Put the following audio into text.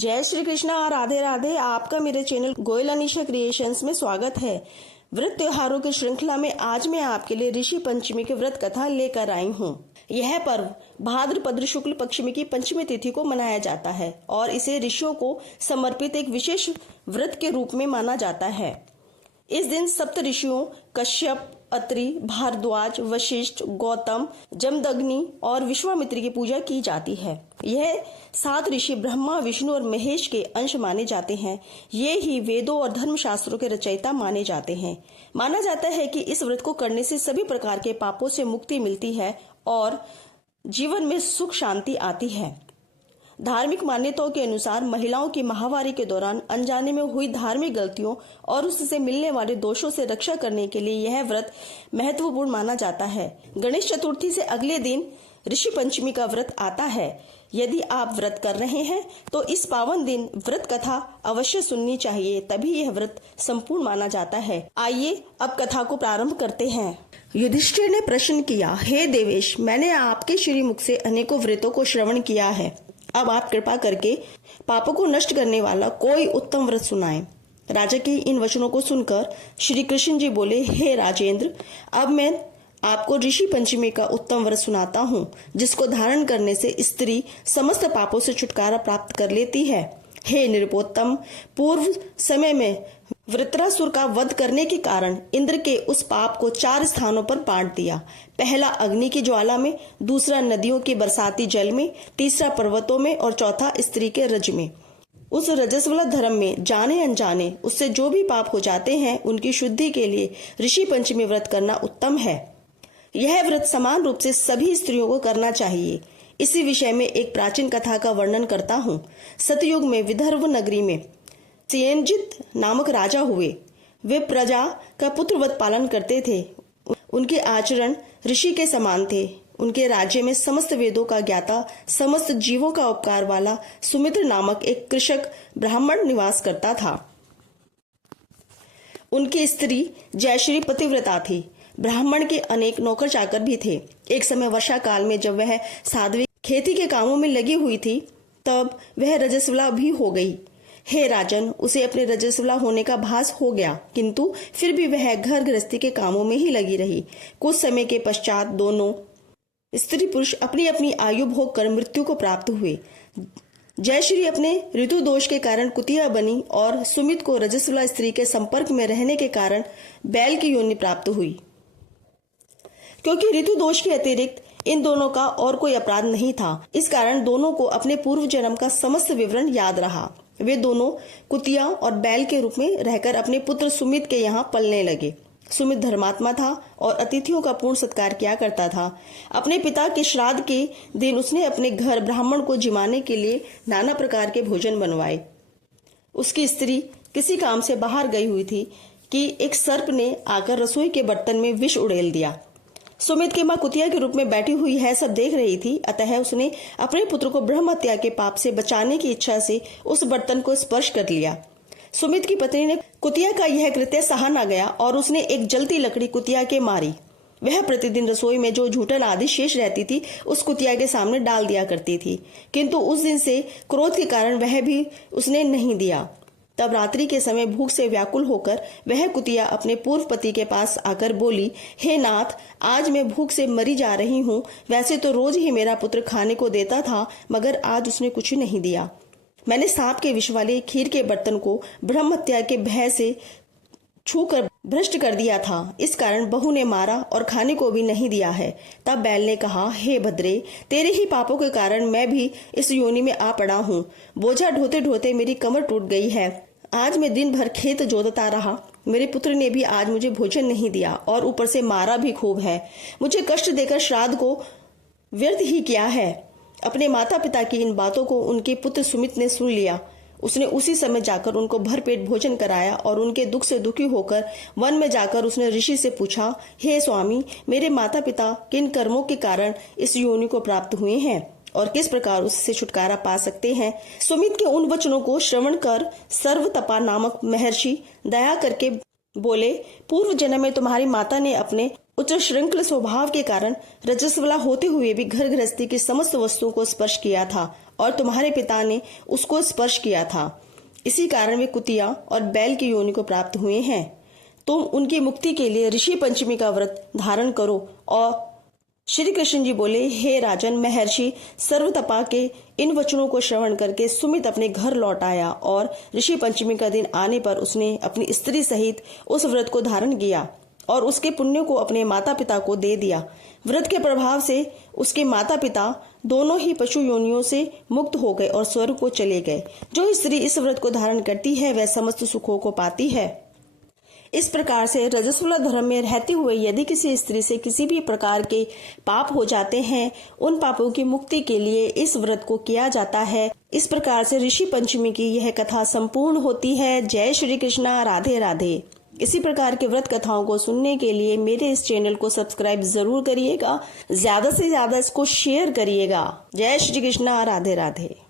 जय श्री कृष्णा और राधे राधे। आपका मेरे चैनल गोयल अनीशा क्रिएशंस में स्वागत है। व्रत त्योहारों की श्रृंखला में आज मैं आपके लिए ऋषि पंचमी की व्रत कथा लेकर आई हूँ। यह पर्व भाद्रपद शुक्ल पक्ष की पंचमी तिथि को मनाया जाता है और इसे ऋषियों को समर्पित एक विशेष व्रत के रूप में माना जाता है। इस दिन सप्त ऋषियों कश्यप, अत्रि, भारद्वाज, वशिष्ठ, गौतम, जमदग्नि और विश्वामित्र की पूजा की जाती है। यह 7 ऋषि ब्रह्मा, विष्णु और महेश के अंश माने जाते हैं। ये ही वेदों और धर्मशास्त्रों के रचयिता माने जाते हैं। माना जाता है कि इस व्रत को करने से सभी प्रकार के पापों से मुक्ति मिलती है और जीवन में सुख शांति आती है। धार्मिक मान्यताओं के अनुसार महिलाओं की माहवारी के दौरान अनजाने में हुई धार्मिक गलतियों और उससे मिलने वाले दोषों से रक्षा करने के लिए यह व्रत महत्वपूर्ण माना जाता है। गणेश चतुर्थी से अगले दिन ऋषि पंचमी का व्रत आता है। यदि आप व्रत कर रहे हैं तो इस पावन दिन व्रत कथा अवश्य सुननी चाहिए, तभी यह व्रत संपूर्ण माना जाता है। आइए अब कथा को प्रारंभ करते हैं। युधिष्ठिर ने प्रश्न किया, हे देवेश, मैंने आपके श्रीमुख से अनेकों व्रतों को श्रवण किया है। अब आप कृपा करके पापों को नष्ट करने वाला कोई उत्तम व्रत सुनाएं। राजा की इन वचनों को सुनकर श्री कृष्ण जी बोले, हे राजेंद्र, अब मैं आपको ऋषि पंचमी का उत्तम व्रत सुनाता हूँ, जिसको धारण करने से स्त्री समस्त पापों से छुटकारा प्राप्त कर लेती है। हे नृपोत्तम, पूर्व समय में वृत्रासुर का वध करने के कारण इंद्र के उस पाप को 4 स्थानों पर बांट दिया। पहला अग्नि की ज्वाला में, दूसरा नदियों के बरसाती जल में, तीसरा पर्वतों में और चौथा स्त्री के रज में। उस रजस्वला धर्म में जाने अनजाने उससे जो भी पाप हो जाते हैं, उनकी शुद्धि के लिए ऋषि पंचमी व्रत करना उत्तम है। यह व्रत समान रूप से सभी स्त्रियों को करना चाहिए। इसी विषय में एक प्राचीन कथा का वर्णन करता हूँ। सतयुग में विदर्भ नगरी में सेनजित नामक राजा हुए। वे प्रजा का पुत्रवत पालन करते थे। उनके आचरण ऋषि के समान थे। उनके राज्य में समस्त वेदों का ज्ञाता, समस्त जीवों का उपकार वाला सुमित्र नामक एक कृषक ब्राह्मण निवास करता था। उनकी स्त्री जयश्री पतिव्रता थी। ब्राह्मण के अनेक नौकर चाकर भी थे। एक समय वर्षा काल में जब वह साध्वी खेती के कामों में लगी हुई थी, तब वह रजस्वला भी हो गई। हे राजन, उसे अपने रजस्वला होने का भास हो गया, किंतु फिर भी वह घर गृहस्थी के कामों में ही लगी रही। कुछ समय के पश्चात दोनों स्त्री पुरुष अपनी अपनी आयु भोग कर मृत्यु को प्राप्त हुए। जयश्री अपने ऋतु दोष के कारण कुतिया बनी और सुमित को रजस्वला स्त्री के संपर्क में रहने के कारण बैल की योनि प्राप्त हुई। क्योंकि ऋतु दोष के अतिरिक्त इन दोनों का और कोई अपराध नहीं था, इस कारण दोनों को अपने पूर्व जन्म का समस्त विवरण याद रहा। वे दोनों कुतिया और बैल के रूप में रहकर अपने पुत्र सुमित के यहाँ पलने लगे। सुमित धर्मात्मा था और अतिथियों का पूर्ण सत्कार किया करता था। अपने पिता के श्राद्ध के दिन उसने अपने घर ब्राह्मण को जिमाने के लिए नाना प्रकार के भोजन बनवाए। उसकी स्त्री किसी काम से बाहर गई हुई थी कि एक सर्प ने आकर रसोई के बर्तन में विष उड़ेल दिया। सुमित की मां कुतिया के रूप में बैठी हुई है सब देख रही थी, अतः उसने अपने पुत्र को ब्रह्म हत्या के पाप से बचाने की इच्छा से उस बर्तन को स्पर्श कर लिया। सुमित की पत्नी ने कुतिया का यह कृत्य सहा न गया और उसने एक जलती लकड़ी कुतिया के मारी। वह प्रतिदिन रसोई में जो झूठन आदि शेष रहती थी उस कुतिया के सामने डाल दिया करती थी, किंतु उस दिन से क्रोध के कारण वह भी उसने नहीं दिया। तब रात्रि के समय भूख से व्याकुल होकर वह कुतिया अपने पूर्व पति के पास आकर बोली, हे नाथ, आज मैं भूख से मरी जा रही हूँ। वैसे तो रोज ही मेरा पुत्र खाने को देता था, मगर आज उसने कुछ नहीं दिया। मैंने सांप के विष वाले खीर के बर्तन को ब्रह्म हत्या के भय से छूकर भ्रष्ट कर दिया था। इस कारण बहू ने मारा और खाने को भी नहीं दिया है। तब बैल ने कहा, हे भद्रे, तेरे ही पापों के कारण मैं भी इस योनि में आ पड़ा हूँ। बोझा ढोते ढोते मेरी कमर टूट गई है। आज मैं दिन भर खेत जोतता रहा। मेरे पुत्र ने भी आज मुझे भोजन नहीं दिया और ऊपर से मारा भी खूब है। मुझे कष्ट देकर श्राद्ध को व्यर्थ ही किया है। अपने माता पिता की इन बातों को उनके पुत्र सुमित ने सुन लिया। उसने उसी समय जाकर उनको भरपेट भोजन कराया और उनके दुख से दुखी होकर वन में जाकर उसने ऋषि से पूछा, हे स्वामी, मेरे माता पिता किन कर्मों के कारण इस योनि को प्राप्त हुए हैं और किस प्रकार उससे छुटकारा पा सकते हैं। सुमित के उन वचनों को श्रवण कर सर्वतपा नामक महर्षि दया करके बोले, पूर्व जन्म में तुम्हारी माता ने अपने उच्च श्रृंखल स्वभाव के कारण रजस्वला होते हुए भी घर गृहस्थी की समस्त वस्तुओं को स्पर्श किया था और तुम्हारे पिता ने उसको स्पर्श किया था। इसी कारण वे कुतिया और बैल की योनि को प्राप्त हुए हैं। तुम उनकी मुक्ति के लिए ऋषि पंचमी का व्रत धारण करो। और श्री कृष्ण जी बोले, हे राजन, महर्षि सर्वतपा के इन वचनों को श्रवण करके सुमित अपने घर लौट आया और ऋषि पंचमी का दिन आने पर उसने अपनी स्त्री सहित उस व्रत को धारण किया और उसके पुण्य को अपने माता पिता को दे दिया। व्रत के प्रभाव से उसके माता पिता दोनों ही पशु योनियों से मुक्त हो गए और स्वर्ग को चले गए। जो स्त्री इस व्रत को धारण करती है वह समस्त सुखों को पाती है। इस प्रकार से रजस्वला धर्म में रहते हुए यदि किसी स्त्री से किसी भी प्रकार के पाप हो जाते हैं, उन पापों की मुक्ति के लिए इस व्रत को किया जाता है। इस प्रकार से ऋषि पंचमी की यह कथा संपूर्ण होती है। जय श्री कृष्णा, राधे राधे। इसी प्रकार के व्रत कथाओं को सुनने के लिए मेरे इस चैनल को सब्सक्राइब जरूर करिएगा, ज्यादा से ज्यादा इसको शेयर करिएगा। जय श्री कृष्णा, राधे राधे।